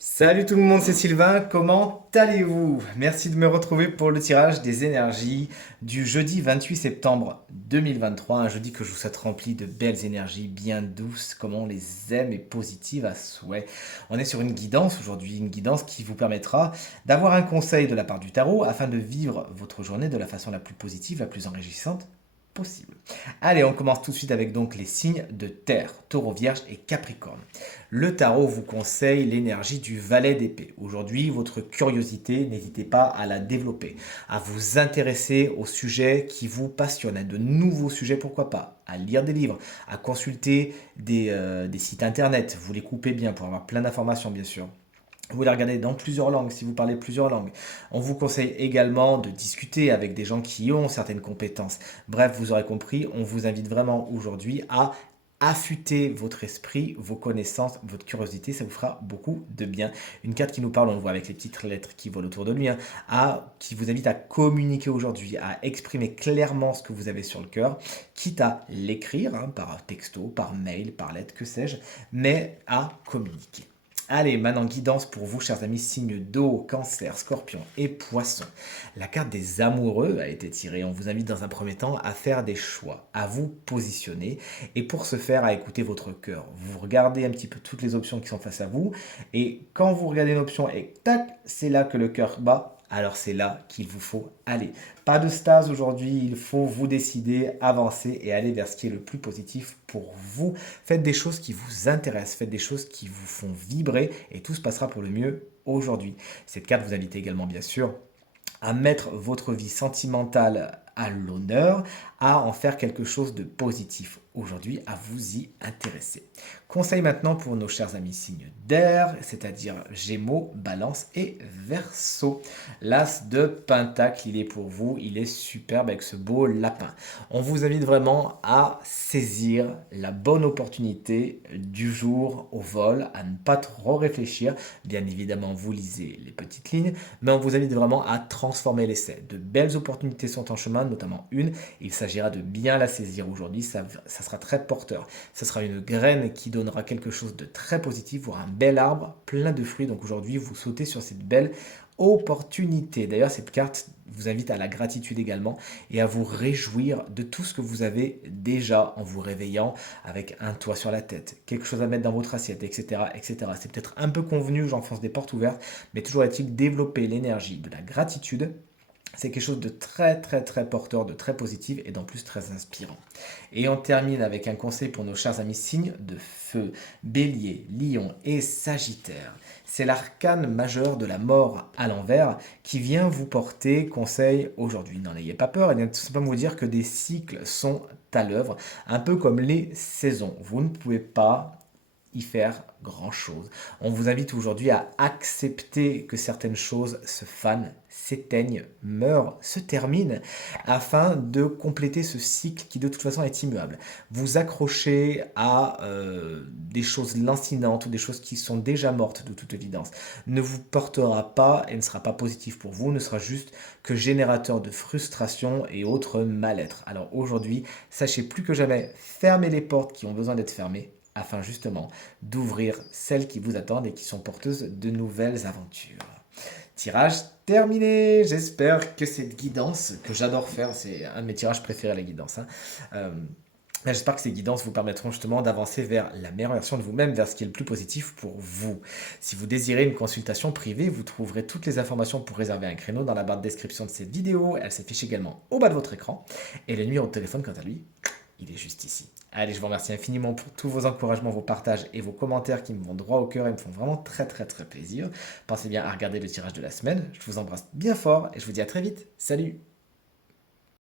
Salut tout le monde, c'est Sylvain, comment allez-vous? Merci de me retrouver pour le tirage des énergies du jeudi 28 septembre 2023, un jeudi que je vous souhaite rempli de belles énergies bien douces, comme on les aime et positives à souhait. On est sur une guidance aujourd'hui, une guidance qui vous permettra d'avoir un conseil de la part du tarot afin de vivre votre journée de la façon la plus positive, la plus enrichissante possible. Allez, on commence tout de suite avec donc les signes de terre, taureau, vierge et capricorne. Le tarot vous conseille l'énergie du valet d'épée. Aujourd'hui, votre curiosité, n'hésitez pas à la développer, à vous intéresser aux sujets qui vous passionnent, à de nouveaux sujets, pourquoi pas, à lire des livres, à consulter des sites internet. Vous les coupez bien pour avoir plein d'informations, bien sûr. Vous les regardez dans plusieurs langues si vous parlez plusieurs langues. On vous conseille également de discuter avec des gens qui ont certaines compétences. Bref, vous aurez compris, on vous invite vraiment aujourd'hui à affûter votre esprit, vos connaissances, votre curiosité, ça vous fera beaucoup de bien. Une carte qui nous parle, on le voit avec les petites lettres qui volent autour de lui, hein, qui vous invite à communiquer aujourd'hui, à exprimer clairement ce que vous avez sur le cœur, quitte à l'écrire, hein, par texto, par mail, par lettre, que sais-je, mais à communiquer. Allez, maintenant guidance pour vous, chers amis, signes d'eau, cancer, scorpion et poisson. La carte des amoureux a été tirée. On vous invite dans un premier temps à faire des choix, à vous positionner et pour ce faire, à écouter votre cœur. Vous regardez un petit peu toutes les options qui sont face à vous et quand vous regardez une option et tac, c'est là que le cœur bat. Alors c'est là qu'il vous faut aller. Pas de stase aujourd'hui, il faut vous décider, avancer et aller vers ce qui est le plus positif pour vous. Faites des choses qui vous intéressent, faites des choses qui vous font vibrer et tout se passera pour le mieux aujourd'hui. Cette carte vous invite également bien sûr à mettre votre vie sentimentale à l'honneur, à en faire quelque chose de positif aujourd'hui, à vous y intéresser. Conseil maintenant pour nos chers amis signes d'air, c'est-à-dire Gémeaux, Balance et Verseau. L'As de Pentacle, il est pour vous, il est superbe avec ce beau lapin. On vous invite vraiment à saisir la bonne opportunité du jour au vol, à ne pas trop réfléchir. Bien évidemment, vous lisez les petites lignes, mais on vous invite vraiment à transformer l'essai. De belles opportunités sont en chemin, notamment une. Il s'agira de bien la saisir aujourd'hui, ça sera très porteur. Ça sera une graine qui donnera quelque chose de très positif, voire un bel arbre plein de fruits. Donc aujourd'hui, vous sautez sur cette belle opportunité. D'ailleurs, cette carte vous invite à la gratitude également et à vous réjouir de tout ce que vous avez déjà en vous réveillant avec un toit sur la tête, quelque chose à mettre dans votre assiette, etc. etc. C'est peut-être un peu convenu, j'enfonce des portes ouvertes, mais toujours est-il développer l'énergie de la gratitude. C'est quelque chose de très très très porteur, de très positif et d'en plus très inspirant. Et on termine avec un conseil pour nos chers amis signes de feu, Bélier, Lion et Sagittaire. C'est l'arcane majeur de la mort à l'envers qui vient vous porter conseil aujourd'hui. N'en ayez pas peur, et vient tout simplement vous dire que des cycles sont à l'œuvre, un peu comme les saisons. Vous ne pouvez pas y faire grand-chose. On vous invite aujourd'hui à accepter que certaines choses se fanent, s'éteignent, meurent, se terminent, afin de compléter ce cycle qui de toute façon est immuable. Vous accrochez à des choses lancinantes ou des choses qui sont déjà mortes de toute évidence ne vous portera pas et ne sera pas positif pour vous, ne sera juste que générateur de frustration et autres mal-être. Alors aujourd'hui, sachez plus que jamais, fermez les portes qui ont besoin d'être fermées afin justement d'ouvrir celles qui vous attendent et qui sont porteuses de nouvelles aventures. Tirage terminé. J'espère que cette guidance, que j'adore faire, c'est un de mes tirages préférés, la guidance, hein, euh, j'espère que ces guidances vous permettront justement d'avancer vers la meilleure version de vous-même, vers ce qui est le plus positif pour vous. Si vous désirez une consultation privée, vous trouverez toutes les informations pour réserver un créneau dans la barre de description de cette vidéo. Elle s'affiche également au bas de votre écran. Et le numéro de téléphone, quant à lui, il est juste ici. Allez, je vous remercie infiniment pour tous vos encouragements, vos partages et vos commentaires qui me vont droit au cœur et me font vraiment très très très plaisir. Pensez bien à regarder le tirage de la semaine. Je vous embrasse bien fort et je vous dis à très vite. Salut!